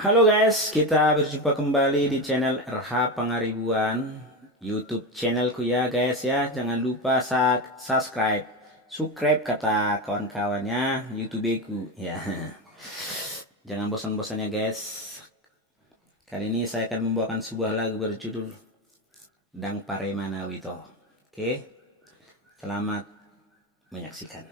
Halo guys, kita berjumpa kembali di channel RH Pangaribuan, YouTube channelku ya guys ya. Jangan lupa subscribe kata kawan-kawannya YouTubeku ya. Jangan bosan-bosan ya guys. Kali ini saya akan membawakan sebuah lagu berjudul Dang Paremana Wito. Oke, selamat menyaksikan.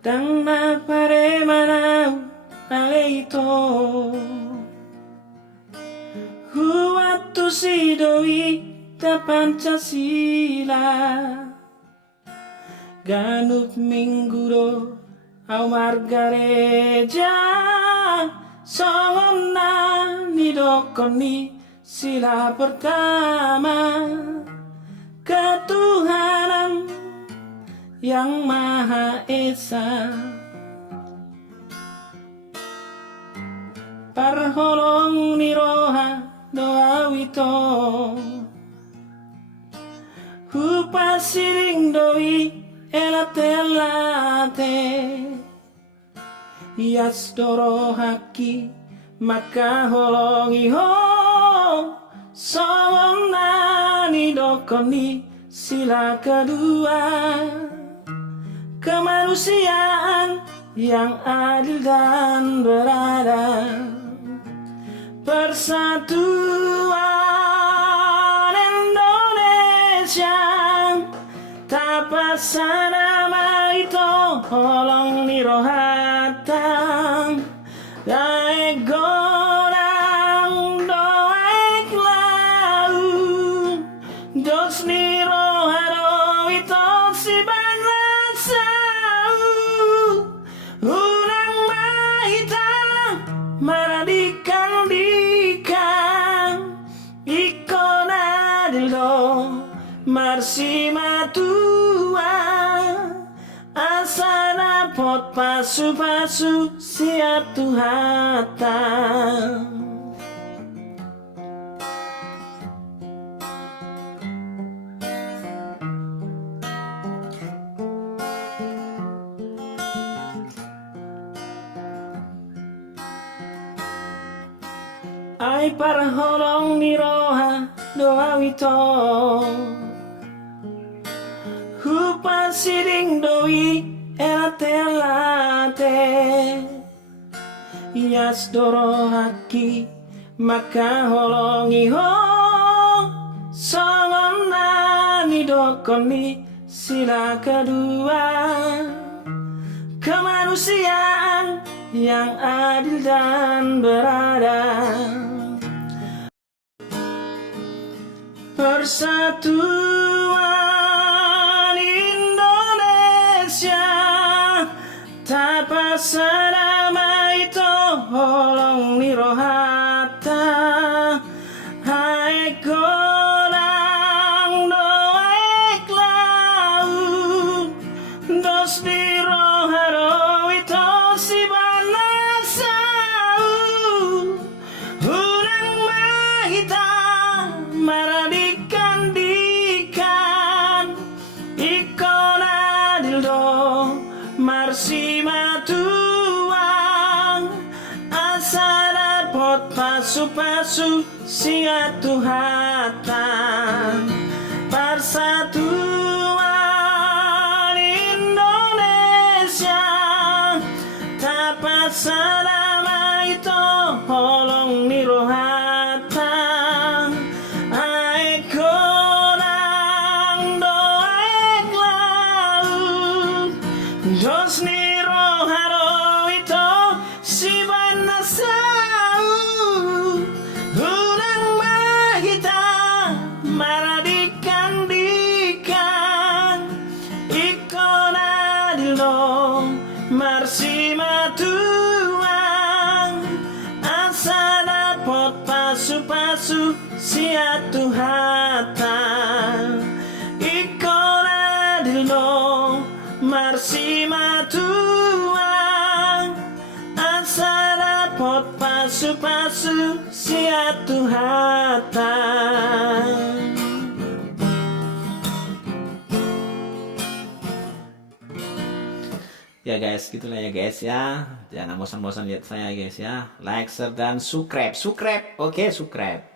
Dang na paremana aleito Huwatu sidoi ta Pancasila Ganup mingguro au margareja Songon na nidokoni sila pertama Ketuhanan yang Maha Esa Parholong niroha doa wito Hupa siring doi elate Yas doro haki maka holongi ho Songon nani dokoni sila kedua Kemanusiaan yang adil dan beradab Persatuan Indonesia Tapasana ito holong nirohatang Daig gorang doaik lau Dos niroharo ito si Marsima tua asana pot pasu-pasu siap Tuhatan Ai para holong niroha doa wito Hupa siring doi elate Yas doro haki maka holongi ho Songon nani dokoni sila kedua Kemanusiaan yang adil dan beradab Persatuan Indonesia Tapasana ito holong nirohata Hai korang doaik laut Dos diroharo ito si banasau Unang mahita maradikan dikan Ikon adil do marsima tuang Asana pot pasu-pasu singa Tuhatan Persatuan Indonesia Tapasana ito holong nirohatan Ai korang doaik laut Dos niroharo ito si banasau Unang mahita maradikan dikan Ikon adil do marsima tuang Asana pot pasu-pasu siap Tuhatan Ikon adil do marsima tuang pasu-pasu siatu hata. Ya guys, gitulah ya guys ya. Jangan bosan-bosan lihat saya guys ya. Like, share, dan subscribe. Subscribe, oke, subscribe.